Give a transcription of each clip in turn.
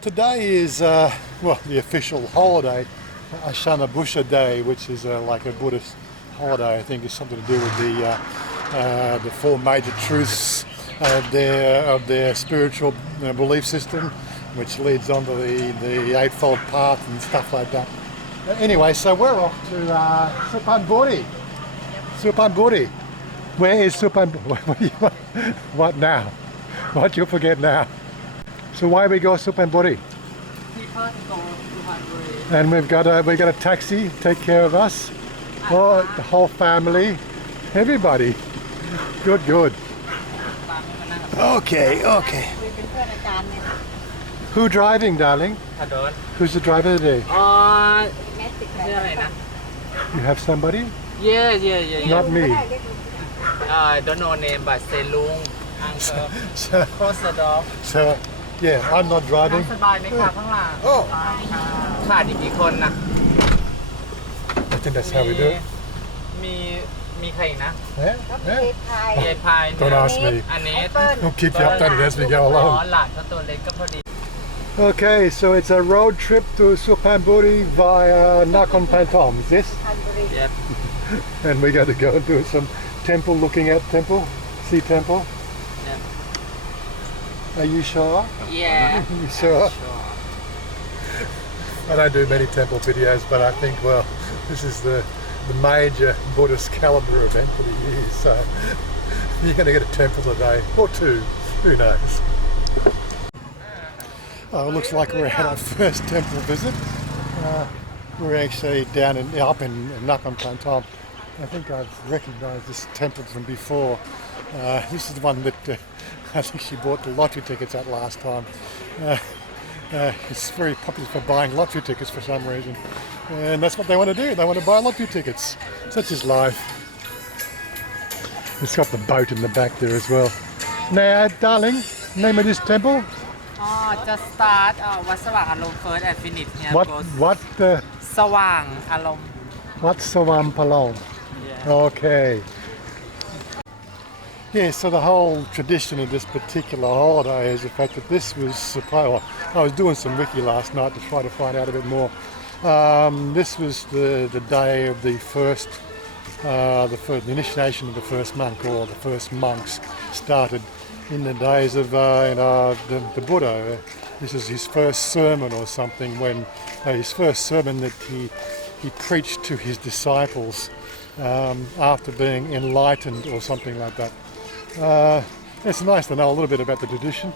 today is the official holiday, Asalha Bucha Day, which is like a Buddhist holiday. I think it's something to do with the four major truths of their spiritual belief system, which leads on to the Eightfold Path and stuff like that. Anyway, so we're off to Suphan Buri. Suphan Buri. Where is Suphan Buri? What now? What you forget now? So why we go Suphan Buri? And we got a taxi take care of us. Oh, the whole family, everybody. Good. Okay. Who driving, darling? Who's the driver today? You have somebody? Yeah. Not me. I don't know name, but say Lung, uncle, cross the dog. So, yeah, I'm not driving. สบายไหมครับข้างหลังขาดอีกกี่คนนะ I think that's how we do it. มีใครอีกนะ Yeah? ยายพาย Don't ask me. อันนี้ We'll keep you updated as we go อ๋อ along. หลานเขาตัวเล็กก็พอดี Okay, so it's a road trip to Suphan Buri via Nakhon Pathom, is this? Yep. And we're going to go and do some temple, looking at temple, see temple. Are you sure? Yeah. You sure? I don't do many temple videos, but I think, well, this is the major Buddhist calendar event for the year, so you're going to get a temple today, or two, who knows. Oh, it looks like we're at our first temple visit. We're actually up in Nakhon Pathom. I think I've recognised this temple from before. This is the one that I think she bought the lottery tickets at last time. It's very popular for buying lottery tickets for some reason. And that's what they want to do. They want to buy lottery tickets. Such is life. It's got the boat in the back there as well. Now, darling, name of this temple? Just start Wat Sawang Arom first and finish here. What? Sawang Arom. Wat Sawang Arom. Yeah. Okay. Yeah, so the whole tradition of this particular holiday is the fact that this was supposed. I was doing some wiki last night to try to find out a bit more. This was the day of the initiation of the first monk, or the first monks started in the days of the Buddha. This is his first sermon or something, when his first sermon that he preached to his disciples after being enlightened or something like that. It's nice to know a little bit about the tradition,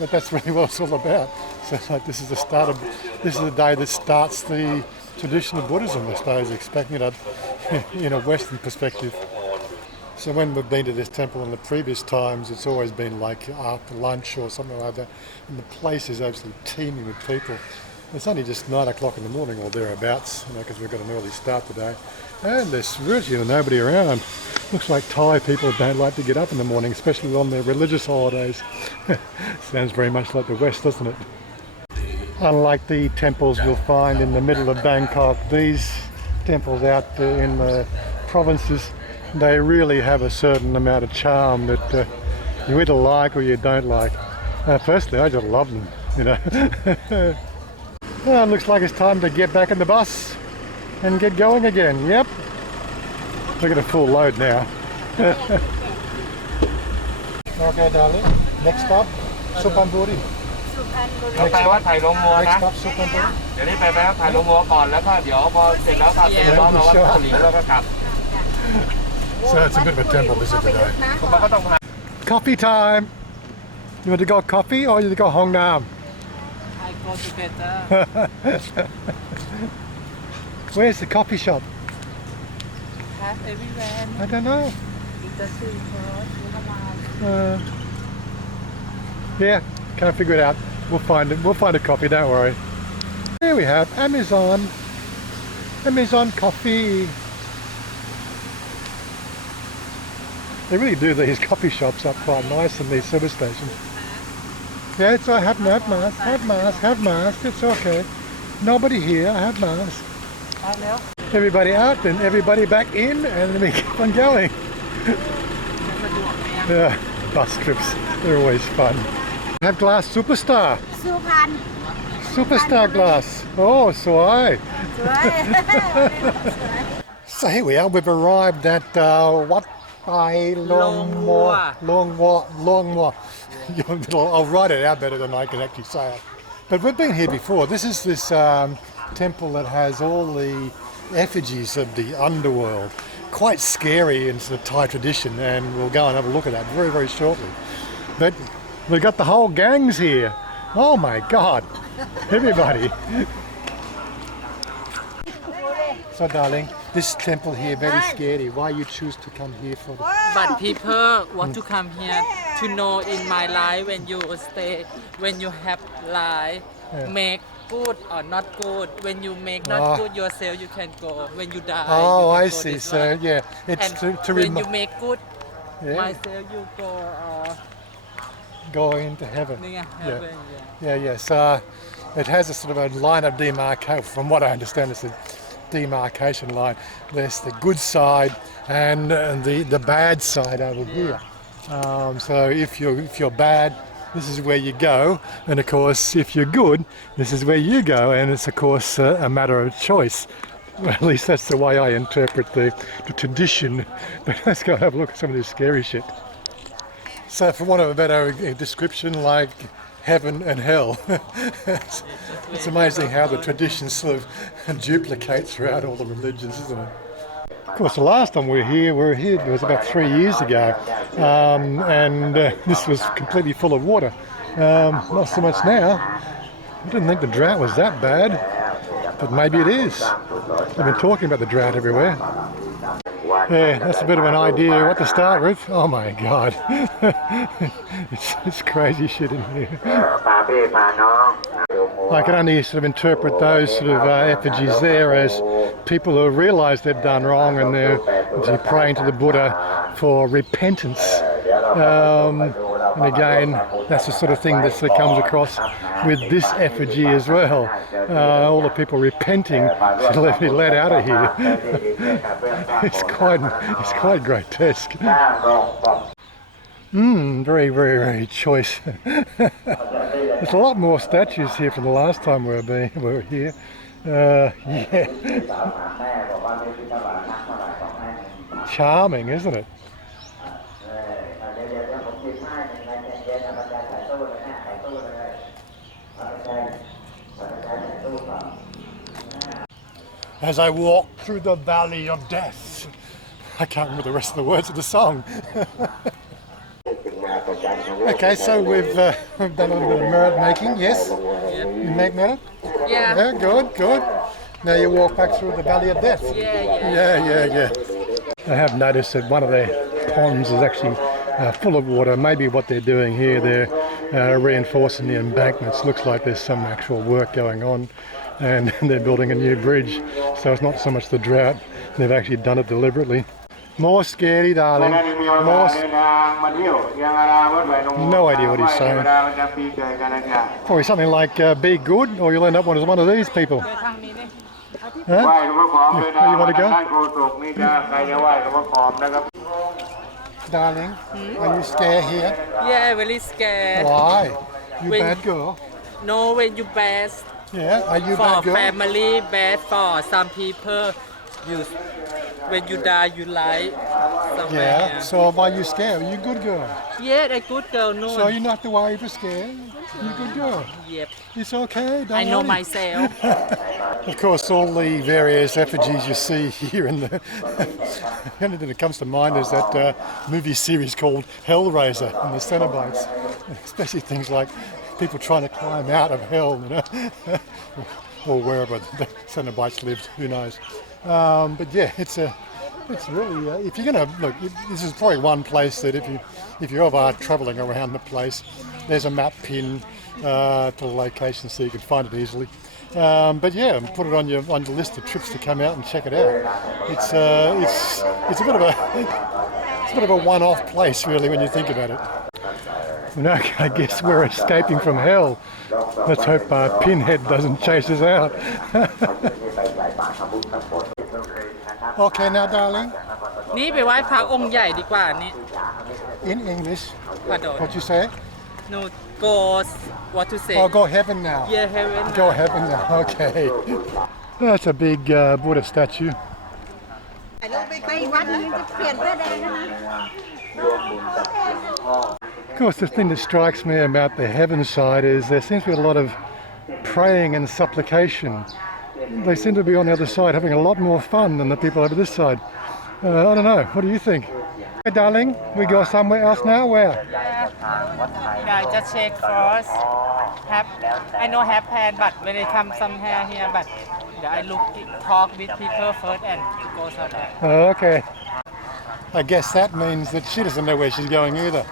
but that's really what it's all about. So this is the day that starts the tradition of Buddhism, I suppose, expecting it in a Western perspective. So when we've been to this temple in the previous times, it's always been like after lunch or something like that, and the place is absolutely teeming with people. It's only just 9 o'clock in the morning or thereabouts, because we've got an early start today, and there's virtually nobody around. Looks like Thai people don't like to get up in the morning, especially on their religious holidays. Sounds very much like the West, doesn't it? Unlike the temples you'll find in the middle of Bangkok, these temples out in the provinces, they really have a certain amount of charm that you either like or you don't like. Personally, I just love them, Well, it looks like it's time to get back in the bus and get going again. Yep. Look at a full load now. Okay, darling. Next stop, Suphan Buri. เราไปวัดไผ่ลงวัวนะ Next stop, Suphan Buri. เดี๋ยวนี้ไปวัดไผ่ลงวัวก่อนแล้วก็เดี๋ยวพอเสร็จแล้วก็เสร็จแล้วเราวัดเกาหลีแล้วก็กลับ So it's a bit of a temple visit today. มันก็ต้องพา Coffee time. You want to go coffee or you want to go Hong Nam? I go together. Where's the coffee shop? Have everywhere. I don't know. It's the street first. Yeah, can't figure it out. We'll find it. We'll find a coffee. Don't worry. Here we have Amazon coffee. They really do these coffee shops up quite nice in these service stations. Yeah, it's all have mask. It's okay. Nobody here. Have mask. Everybody out and everybody back in, and then we keep on going. Yeah, bus trips. They're always fun. have glass superstar. สุพรรณ Superstar glass. Oh, swai. สวย So here we are. We've arrived at Wat Phai Rong Wua. Long Wua. I'll write it out better than I can actually say it. But we've been here before. This is this temple that has all the effigies of the underworld. Quite scary in the Thai tradition, and we'll go and have a look at that very, very shortly. But we've got the whole gangs here. Oh my God, everybody. So darling, this temple here very scary. Why you choose to come here for? But people want to come here to know in my life when you stay, when you have life, make good or not good. When you make not good yourself, you can go. When you die, Oh, you can I go see. this So one. yeah, it's And to when you make good, Yeah. myself you go. go into heaven. นี่ไง heaven, yeah. Yes. It has a sort of a line of demarcation. From what I understand, it's a demarcation line. There's the good side and the bad side over here. So if you're bad, this is where you go, and of course, if you're good, this is where you go, and it's of course a matter of choice. Well, at least that's the way I interpret the tradition. But let's go have a look at some of this scary shit. So, for want of a better description, like heaven and hell. It's amazing how the tradition sort of duplicates throughout all the religions, isn't it? Of course, the last time we were here, it was about 3 years ago, and this was completely full of water. Not so much now. I didn't think the drought was that bad, but maybe it is. They've been talking about the drought everywhere. Yeah, that's a bit of an idea what to start with. Oh my God, it's crazy shit in here. I can only sort of interpret those sort of effigies there as people who realise they've done wrong and they're praying to the Buddha for repentance. And again, that's the sort of thing that sort of comes across with this effigy as well. All the people repenting to be let out of here. It's quite grotesque. Very, very, very choice. There's a lot more statues here from the last time we were here. Yeah. Charming, isn't it? As I walk through the valley of death. I can't remember the rest of the words of the song. Okay, so we've done a little bit of merit making, yes? You make merit? Yeah. Yeah, good. Now you walk back through the valley of death. Yeah. I have noticed that one of the ponds is actually full of water. Maybe what they're doing here, they're reinforcing the embankments. Looks like there's some actual work going on, and they're building a new bridge. So it's not so much the drought. They've actually done it deliberately. More scary, darling. No idea what he's saying. Probably something like be good, or you'll end up as one of these people. Huh? You want to go? Darling, are you scared here? Yeah, very scared. Why? You When- bad girl? No, when you bad Yeah, are you for bad girl? family, bad for some people. You, when you die, you lie somewhere. Yeah, so why are you scared? Are you a good girl? Yeah, a good girl, no. So you're not to worry if you're scared? You're a good girl? Yep. It's okay, don't I know worry. myself. Of course, all the various effigies you see here in the... the only thing that comes to mind is that movie series called Hellraiser and the Cenobites. Especially things like people trying to climb out of hell, you know, or wherever the Cenobites lived, who knows. But yeah, it's really, if you're going to, look, this is probably one place that if you ever are travelling around the place, there's a map pin to the location so you can find it easily. But yeah, put it on your list of trips to come out and check it out. It's a bit of a one-off place really when you think about it. No, I guess we're escaping from hell. Let's hope Pinhead doesn't chase us out. Okay, now, darling. นี่ไปไหว้พระองค์ใหญ่ดีกว่านี่ In English, กระโดด what you say? No, go, what to say? Oh, go heaven now. Yeah, heaven. Go heaven now. Okay. That's a big Buddha statue. ไปอีกวัดนึงจะเปลี่ยนเสื้อแดงแล้วนะ Of course, the thing that strikes me about the heaven side is there seems to be a lot of praying and supplication. They seem to be on the other side having a lot more fun than the people over this side. I don't know. What do you think? Hey, darling, we go somewhere else now? Where? Yeah, just check first. I know have plan, but when they come somewhere here, but I talk with people first and go somewhere. Oh, okay. I guess that means that she doesn't know where she's going either.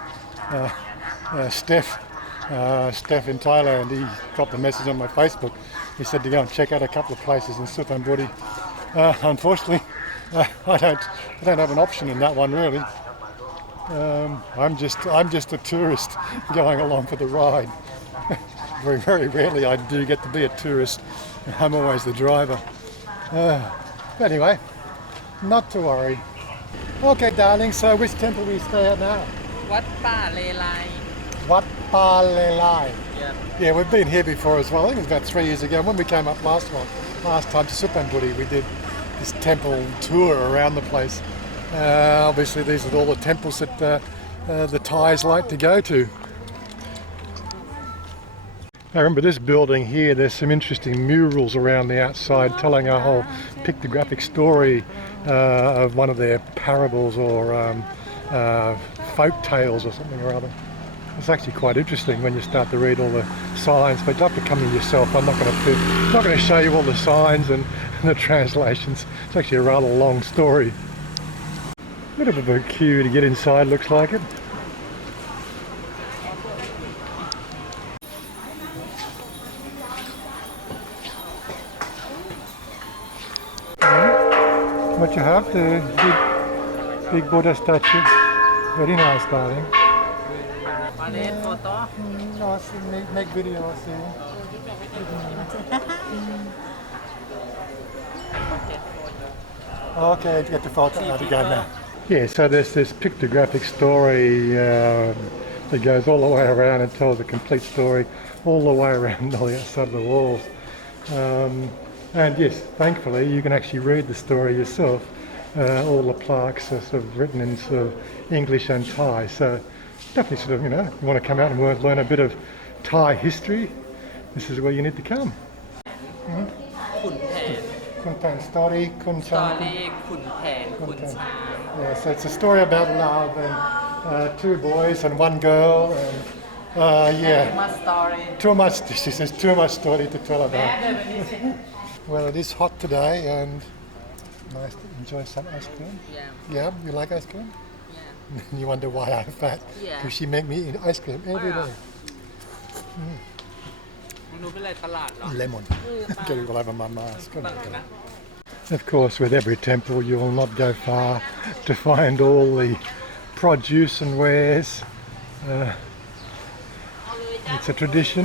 Steph in Thailand, he dropped a message on my Facebook. He said to go and check out a couple of places in Suphan Buri. Unfortunately, I don't have an option in that one really. I'm just a tourist going along for the ride. Very, very rarely I do get to be a tourist. I'm always the driver. But anyway, not to worry. Okay, darling, so which temple we stay at now? วัดป่าเลไล Wat Phai Rong Wua. Yeah. Yeah, we've been here before as well. I think it was about 3 years ago when we came up last time to Suphan Buri. We did this temple tour around the place. Obviously, these are all the temples that the Thais like to go to. I remember this building here, there's some interesting murals around the outside telling a whole pictographic story of one of their parables or folk tales or something or other. It's actually quite interesting when you start to read all the signs, but you'll have to come in yourself. I'm not going to show you all the signs and the translations. It's actually a rather long story. Bit of a queue to get inside, looks like it. What you have, the big Buddha statue. Very nice, darling. Photo. No, make video, see. Okay, get the photo out again now. Yeah, so there's this pictographic story that goes all the way around and tells a complete story all the way around the outside of the walls. And yes, thankfully you can actually read the story yourself. All the plaques are sort of written in sort of English and Thai, so definitely sort of, you know, you want to come out and learn a bit of Thai history, this is where you need to come. ขุนแผน Kuntan story, Kuntan. ขุนแผนขุนช้าง Yeah, so it's a story about love and 2 boys and 1 girl and yeah. My story. Too much, she says, too much story to tell about. Well, it is hot today and nice to enjoy some ice cream. Yeah. Yeah, you like ice cream? Yeah. You wonder why I'm fat? Yeah. Because she make me eat ice cream every day. มึงรู้เป็นอะไรตลาดเหรอ Lemon. Get it all over my mask. บังนะ Of course, with every temple, you will not go far to find all the produce and wares. It's a tradition.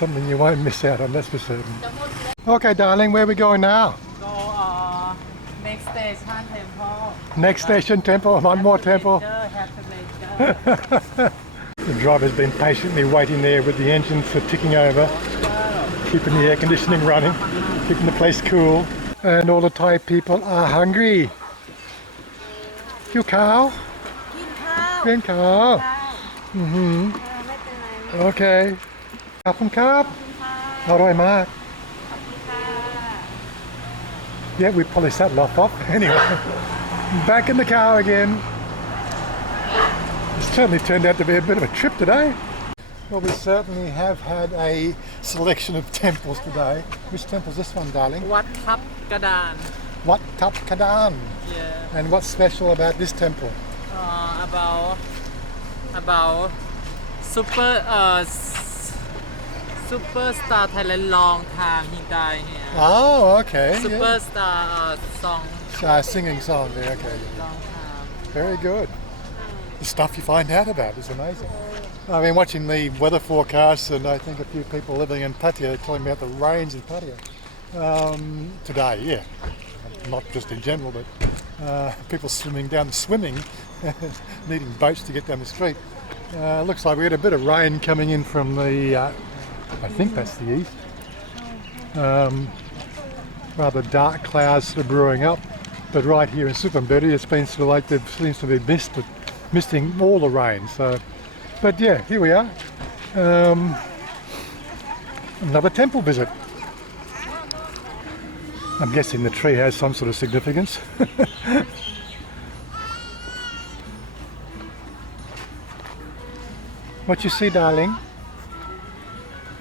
Something you won't miss out on, that's for certain. Okay, darling, where are we going now? Go next station temple. Next station, temple, one more temple. Have to make The driver's been patiently waiting there with the engines ticking over, keeping the air conditioning running, keeping the place cool. And all the Thai people are hungry. Kiu cow? กินข้าว Kiu cow. ไม่เป็นไร Okay. ขอบคุณครับอร่อยมาก Yeah, we polished that lot off. Anyway, back in the car again. It's certainly turned out to be a bit of a trip today. Well, we certainly have had a selection of temples today. Which temple is this one, darling? วัดทับกระดาน Wat Thap Kadan. Yeah. And what's special about this temple? About superstar Thailand long time he died here. Oh, okay. Superstar song Singing song there, okay. long time. Very good. The stuff you find out about is amazing. I've been watching the weather forecasts and I think a few people living in Pattaya are telling me about the rains in Pattaya. Today, yeah. Not just in general, but people swimming, needing boats to get down the street. Looks like we had a bit of rain coming in from the, I think that's the east. Rather dark clouds sort of brewing up. But right here in Suphan Bury, it's been sort of like there seems to be misting all the rain. So, but yeah, here we are. Another temple visit. I'm guessing the tree has some sort of significance. What you see, darling?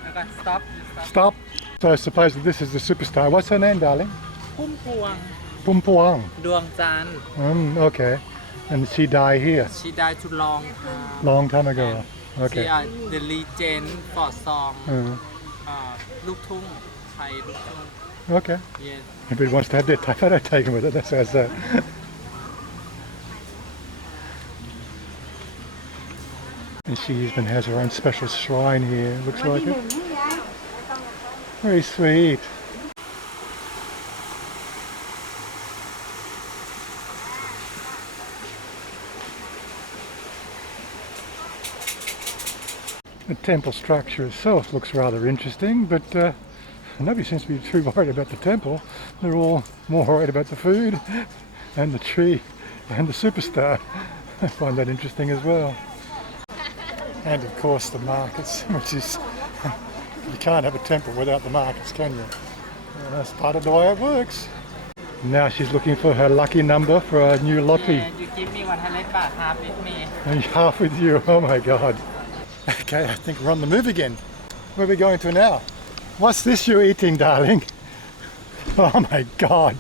Okay, stop. Stop. So I suppose that this is the superstar. What's her name, darling? พุ่มพวง Pumpuang. ดวงจันทร์ Okay. And she died here She died too long long time ago. She Okay. the legend for song Uh, ลูกทุ่งไทยลูกทุ่ง okay. Yes If it wants to have their photo taken with it, that's how it's And she even has her own special shrine here, looks like it. Very sweet. The temple structure itself looks rather interesting, but nobody seems to be too worried about the temple. They're all more worried about the food and the tree and the superstar. I find that interesting as well. And of course the markets, which is, you can't have a temple without the markets, can you? That's part of the way it works. Now she's looking for her lucky number for a new lottery. Yeah, you give me 100 baht half with me And half with you, oh my God. Okay, I think we're on the move again. Where are we going to now? What's this you're eating, darling? Oh my God.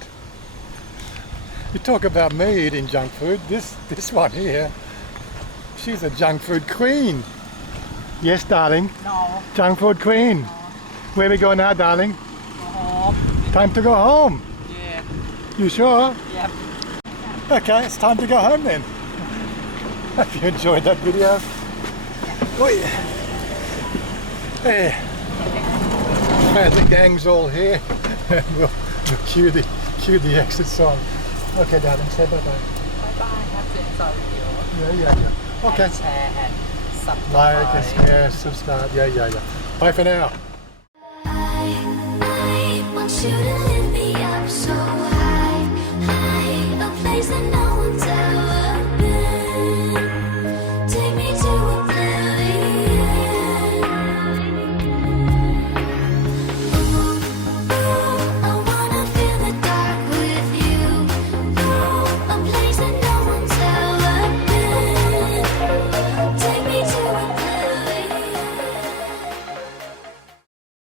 You talk about me eating junk food. This one here, she's a junk food queen. Yes, darling. No Junk food queen. Where are we going now, darling? go home Time to go home. Yeah You sure? Yep Okay, it's time to go home then. Hope you enjoyed that video. Oi. Hey. The gang's all here. we'll cue the exit song. Okay, darling, say bye-bye. Bye bye have to enjoy video Yeah. Okay. and share and Like and subscribe share, subscribe. Yeah. Bye for now. I want you to lift me up so high, a place that no